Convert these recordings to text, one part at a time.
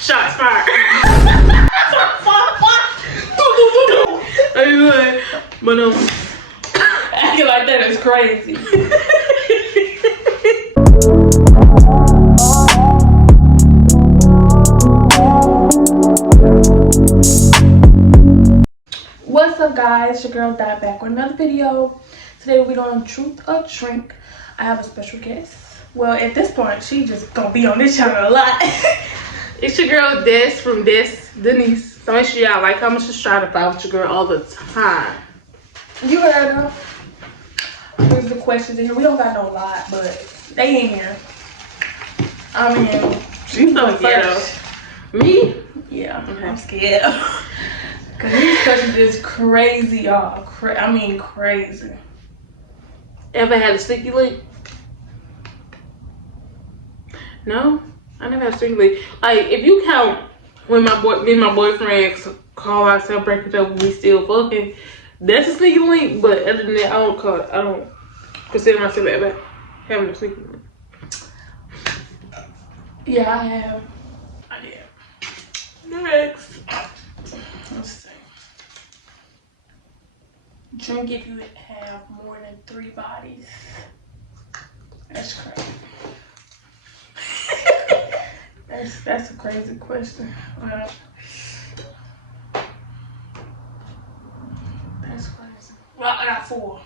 Shots fired. Anyway, but Acting like that is crazy. What's up, guys? Your girl Dot back with another video. Today we're doing Truth or Drink. I have a special guest. Well, at this point, she just gonna be on this channel a lot. it's your girl Des from Denise. So make sure y'all like, comment, subscribe to follow with your girl all the time. You heard her. Here's the questions in here. We don't got no lot, but they in here. I mean, She's so ghetto. Me? Yeah, Okay. I'm scared. Cause these questions is crazy, y'all. I mean, crazy. Ever had a sticky link? No, I never had a sticky link. Like, if you count when me and my boyfriend call ourselves breaking up, we still fucking. That's a sneaky link, but other than that, I don't consider myself ever having a sneaky link. Yeah, I have. I did. Next. Let's see. Drink if you have more than 3 bodies. That's crazy. that's a crazy question. That's crazy. Well, I got 4.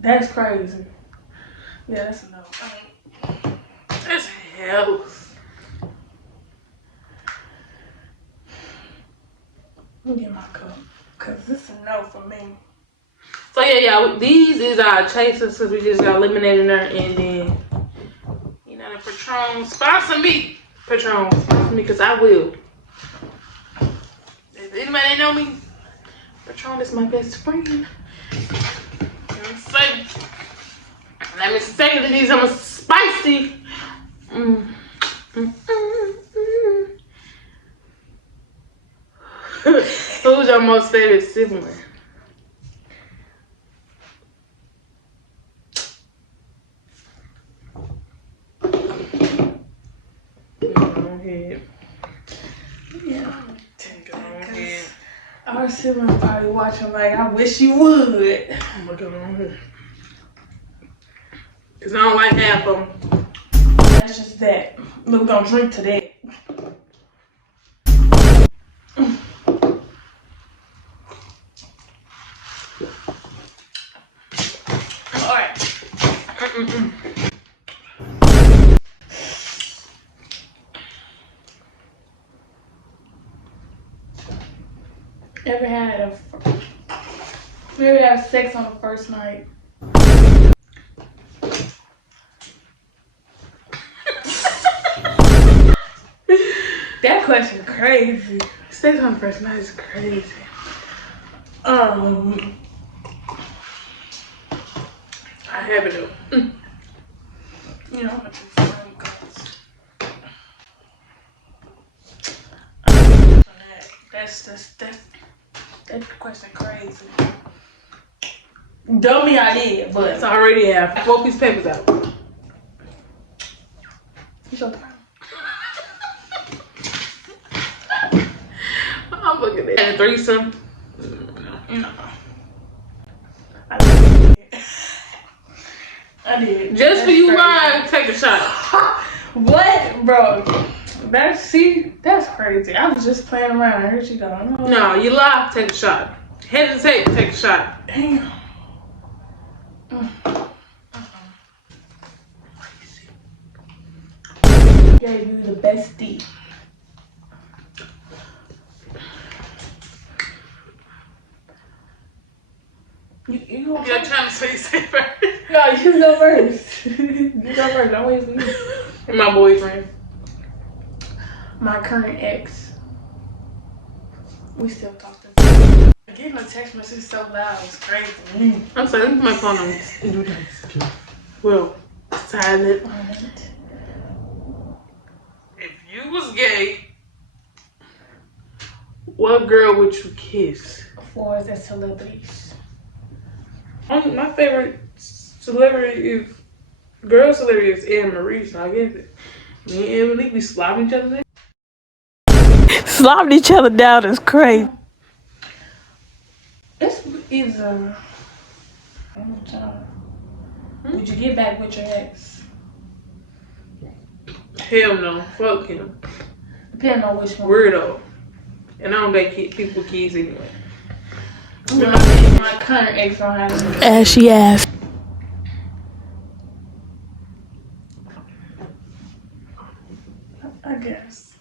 That's crazy. Yeah, that's enough. That's hell. Let me get my cup, cause this is a no for me. So yeah, these is our chasers because we just got eliminated there, and then the Patron sponsor me. Patron sponsor me because I will. If anybody know me, Patron is my best friend. You know what I'm saying? Let me say that these are spicy. Who's your most favorite sibling? Go ahead. Yeah. Go ahead. Our sibling probably watching like, I wish you would. I'm gonna go on here. Cause I don't like half of them. That's just that. We're gonna drink to that. Alright. Ever had sex on the first night? That question crazy. Sex on the first night is crazy. I have it though. You know, I'm gonna drink some cups. That question crazy. Dummy, I did, but It's already have 4 piece of papers out. it's your turn. I'm looking at it. A threesome. No. I did. Just for you lying, take a shot. What, bro? That's crazy. I was just playing around. Here she go. No, you lie, take a shot. Hesitate, take a shot. Damn. Gave you the bestie. You go You're first. trying to say safer. No, you go first. You go first. Don't wait for me. My boyfriend. My current ex. We still talking. Getting a text message so loud was crazy. I'm sorry, let me put my phone on. Do this. Well, silent. If you was gay, what girl would you kiss? For as celebrities. My favorite celebrity is girl celebrity is Anne Marie, so I guess it. Me and Emily be slobbing each other. Slobbing each other down is crazy. It's either. Would you get back with your ex? Hell no. Fuck him. Depending on which one. Weirdo. And I don't got people kids anyway. My current ex don't have any. As she asked. I guess.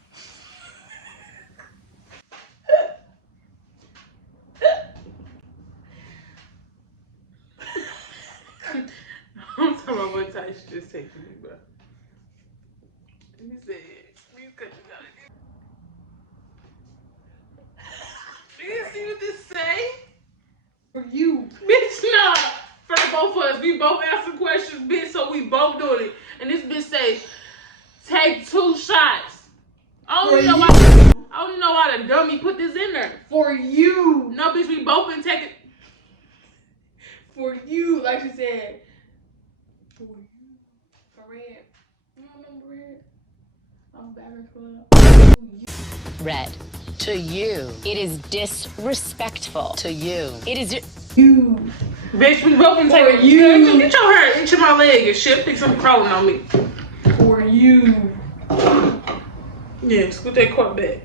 I'm talking about what time she just texted me, bro. He said, please cut this out again. You see what this say? For you. Bitch, nah. For the both of us, we both answer questions, bitch, so we both doing it. And this bitch say, take 2 shots. I don't know why the dummy put this in there. For you. No, bitch, we both been taking. For you, like she said. For you. For Red. You don't remember Red? I'm Battery Club. Red. To you. It is disrespectful. To you. It is. You. Bitch, we both been taking. you. Get your hair into my leg and shit. Think something crawling on me. For you. Yeah, scoot that cup back.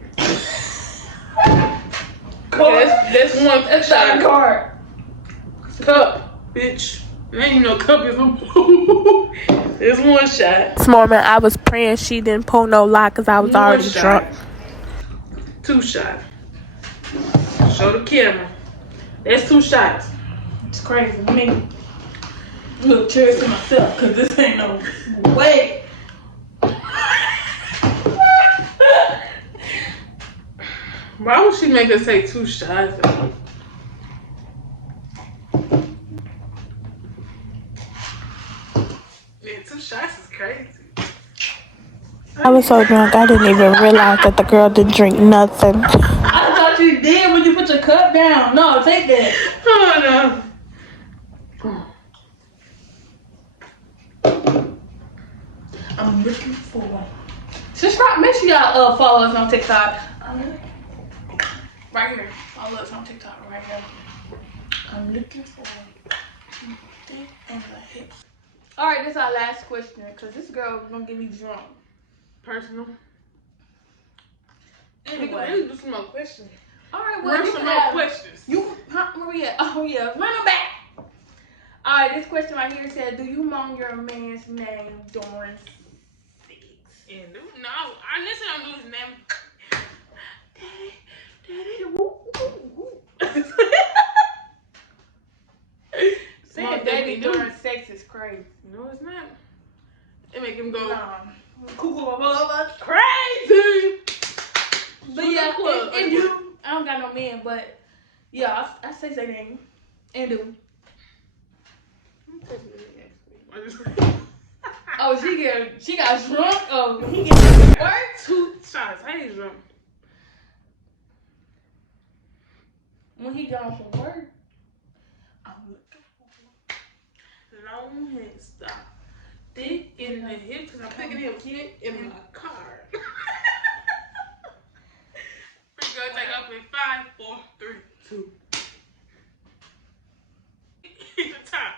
That's one That's not a shot. card. Cup, bitch. Ain't you know cup is a It's one shot. This moment, I was praying she didn't pull no lie because I was One already shot. drunk. 2 shots. Show the camera. That's 2 shots. It's crazy to me. Look, cheers to myself, because this ain't no way. Why would she make us take 2 shots? Yeah, 2 shots is crazy. I was so drunk, I didn't even realize that the girl didn't drink nothing. I thought you did when you put your cup down. No, take that. Oh no. I'm looking for. Subscribe. Make sure y'all follow us on TikTok. Right here. Follow us on TikTok right here. I'm looking for. All right, this is our last question because this girl is gonna get me drunk. Personal. Anyway. We can really do some more questions. All right, well, Run you some can more have, questions. You, huh, where we at? Oh yeah, run them back. All right, this question right here said, "Do you moan your man's name during sex?" And no, I listen. I'm doing his name. Daddy, woo, woo, woo. Saying "baby" during sex is crazy. No, it's not. It make him go Crazy. But Shoot yeah, the club. and you, I don't got no man, but yeah, I say name and do. Oh, she got drunk. Oh, he get work. 2 shots. I ain't drunk. When he got off from work, I'm looking for Long head stop. Thick in the hips, because I'm picking him kid in my car. We're going to take up in 5, 4, 3, 2. The top.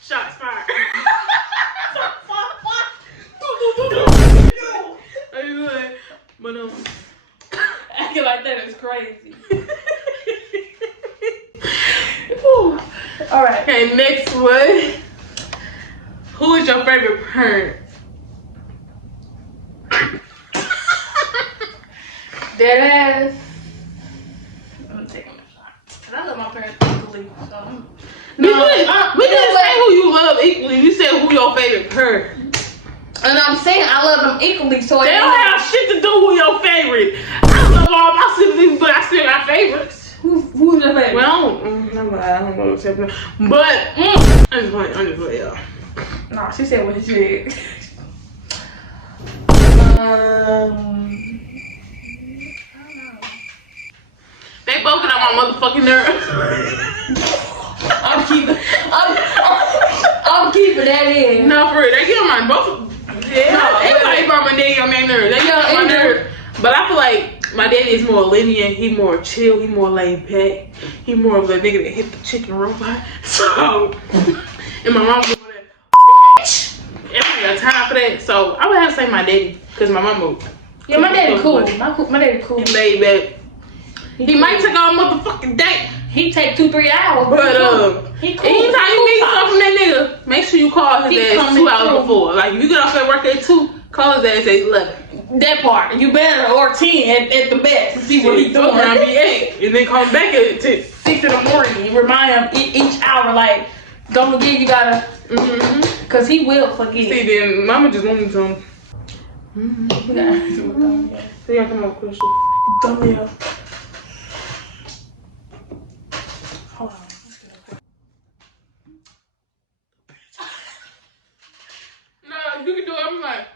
Shots fired. But acting like that is crazy. All right. Okay, next one. Who is your favorite parent? Dead ass. Let me take a shot. I love my parents equally. So. We didn't say who you love equally. We said who your favorite parent. And I'm saying I love them equally. So They don't have shit to do with your favorite. I love all my siblings, but I still got favorites. Who's your favorite? Well, I don't know what's happening. But I'm just playing, y'all. No, she said what she said. They both get on my motherfucking nerves. I'm keeping my daddy on that nerve. They got my nerve. But I feel like my daddy is more lenient. He more chill. He more laid back. He more of the nigga that hit the chicken robot. So, and my mom was like, I got time for that. So I would have to say my daddy, cause my mama. Yeah, my daddy cool. My daddy cool. He laid back. He might take all motherfucking day. He take 2-3 hours. But he cool. anytime you need something from that nigga, make sure you call his ass 2 hours before. Like if you get off at work at 2, call his ass at 11. That part. You better, or 10 at the best to see what he's doing. Around me 8, and then come back at 10. 6 in the morning. Remind him each hour, like, don't forget you gotta, cause he will forget. See, then mama just wanted to. So you come up, Christian. Thumbnail. Hold on. No, you can do it. I'm like.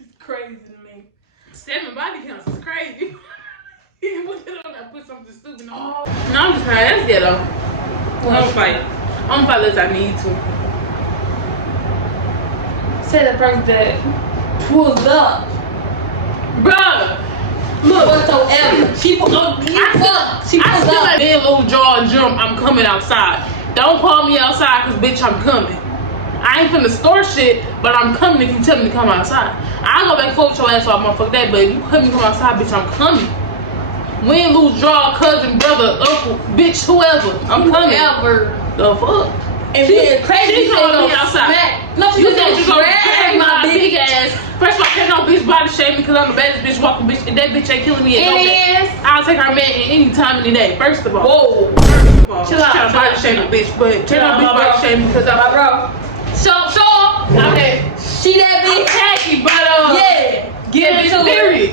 It's crazy to me. 7 body counts is crazy. He put it on. I put something stupid on. No, I'm just tired. That's ghetto. I don't fight. I don't fight unless I need to. Say the person that pulls up. Bruh, look. Whatsoever. She pulls up. I She pulls still up. like that little jaw jump. I'm coming outside. Don't call me outside, cause bitch, I'm coming. I ain't finna store shit, but I'm coming if you tell me to come outside. I'll go back and forth with your ass off, motherfucker that. But if you tell me to come outside, bitch, I'm coming. Win, lose, draw, cousin, brother, uncle, bitch, whoever. I'm coming. Whoever. The fuck. And then crazy She told me outside. No, You said said you gonna drag my big ass. First of all, can't no bitch body shame me because I'm the baddest bitch walking bitch, and that bitch ain't killing me. It is. I'll take her man any time, any day. First of all. Whoa. Chill out. Trying to body shame a bitch, but can't no bitch body shame me because I'm My bro. So. Okay. She that I'm bitch. tacky, but Yeah. Get bitch, into it. period.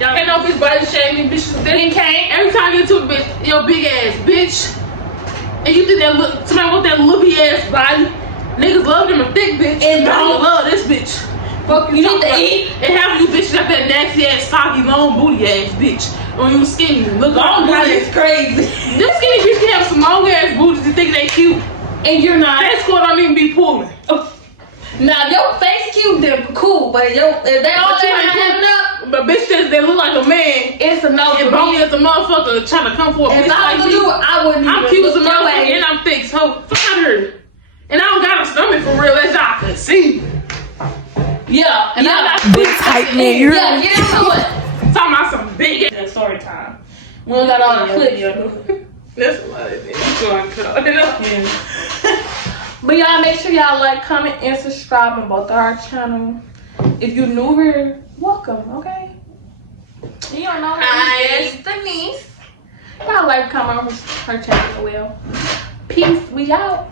Y'all ain't no bitch body shame me, bitch. Every time you get to a bitch, your big ass bitch. And you think that look, somebody want that loopy ass body? Niggas love them a thick bitch, and I don't love this bitch. Fuck you need to eat. And half of you bitches got that nasty ass, soggy, long booty ass bitch. When you skinny, look Long like booty is crazy. them skinny bitches have some long ass booties and think they cute. And you're not. That squad don't even be pulling. Now your face cute, then cool, but if they all But you ain't ain't pulling up, But bitches that look like a man it's a no and for bony me. as a motherfucker trying to come for a If bitch I like was me. you, I wouldn't I'm even cute as a look your motherfucker way. and I'm thick, so fuck out here. And I don't got a stomach for real, as y'all can see. Yeah, And I got Big tight man, you're yeah, get into it. talking about some big ass. That's story time. We don't got all the clips. That's a lot of things going to cut it up. But y'all make sure y'all like, comment, and subscribe on both our channel. If you new here, welcome, okay? You don't know Hi. it's Denise. Y'all like, comment on her channel as well. Peace, we out.